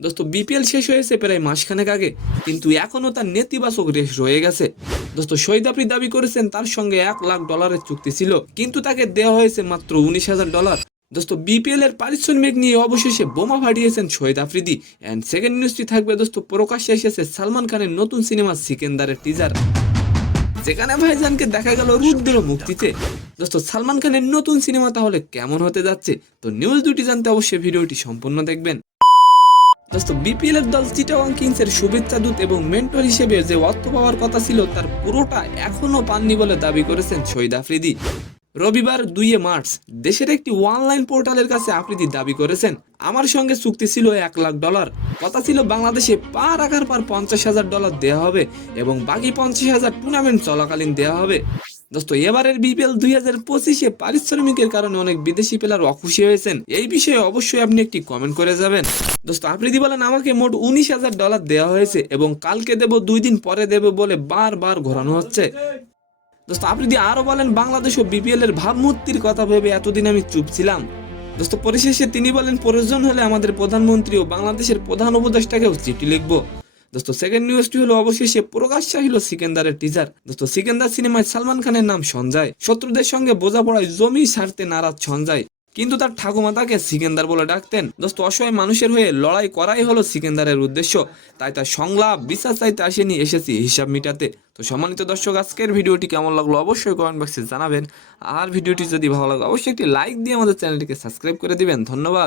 দোস্ত বিপিএল শেষ হয়েছে প্রায় মাসখানেক আগে, কিন্তু এখনও তার নেতিবাচক রেশ রয়ে গেছে। দোস্ত শহীদ আফ্রিদি দাবি করেছেন তার সঙ্গে $1,00,000 চুক্তি ছিল, কিন্তু তাকে দেওয়া হয়েছে মাত্র $19,000। দোস্ত বিপিএল এর পারিশ্রমিক নিয়ে অবশেষে বোমা ফাটিয়েছেন শহীদ আফ্রিদি। এন্ড সেকেন্ড নিউজটি থাকবে দোস্ত, প্রকাশ্যে এসেছে সালমান খানের নতুন সিনেমা সিকেন্দারের টিজার, যেখানে ভাইজানকে দেখা গেল রুদ্র মুক্তিতে। দোস্ত সালমান খানের নতুন সিনেমা তাহলে কেমন হতে যাচ্ছে? তো নিউজ দুটি জানতে অবশ্যই ভিডিওটি সম্পূর্ণ দেখবেন। দোস্ত বিপিএল এর দল চিটাগং কিংস এর শুভেচ্ছা দূত এবং মেন্টর হিসেবে যে অর্থ পাওয়ার কথা ছিল তার পুরোটা এখনো পাননি বলে দাবি করেছেন শহীদ আফ্রিদি। রবিবার 2 মার্চ দেশের একটি অনলাইন পোর্টালের কাছে আফ্রিদি দাবি করেছেন, আমার সঙ্গে চুক্তি ছিল $1,00,000। কথা ছিল বাংলাদেশে পা রাখার পর $50,000 দেওয়া হবে এবং বাকি 50,000 টুর্নামেন্ট চলাকালীন দেওয়া হবে। দোস্ত এবারের বিপিএল 2025-এ পারিশ্রমিকের কারণে অনেক বিদেশি প্লেয়ার অখুশি হয়েছেন। এই বিষয়ে অবশ্যই আপনি একটি কমেন্ট করে যাবেন। দোস্ত আফ্রিদি বলেন, আমাকে মোট $19,000 দেওয়া হয়েছে এবং কালকে দেব, 2 দিন পরে দেব বলে বারবার ঘোরানো হচ্ছে। দোস্ত আফ্রিদি আরো বলেন, বাংলাদেশ ও বিপিএল এর ভাবমূর্তির কথা ভেবে এতদিন আমি চুপ ছিলাম। দোস্ত পরিশেষে তিনি বলেন, প্রয়োজন হলে আমাদের প্রধানমন্ত্রী ও বাংলাদেশের প্রধান উপদেষ্টাকেও চিঠি লিখবো। দোস্ত সেকেন্ড নিউজটি হলো, অবশেষে প্রকাশ্যে আসলো সিকেন্দারের টিজার। দোস্ত সিকেন্দার সিনেমায় সালমান খানের নাম সঞ্জয়। শত্রুদের সঙ্গে বোঝাপড়ায় জমি ছাড়তে নারাজ সঞ্জয়, কিন্তু তার ঠাকুমা তাকে সিকেন্দার বলে ডাকতেন। দোস্ত অসহায় মানুষের হয়ে লড়াই করাই হলো সিকেন্দারের উদ্দেশ্য, তাই তার সংলাপ বিচার চাইতে আসেনি, এসেছি হিসাব মিটাতে। তো সম্মানিত দর্শক, আজকের ভিডিওটি কেমন লাগলো অবশ্যই কমেন্ট বক্সে জানাবেন। আর ভিডিওটি যদি ভালো লাগে অবশ্যই একটি লাইক দিয়ে আমাদের চ্যানেলটিকে সাবস্ক্রাইব করে দিবেন। ধন্যবাদ।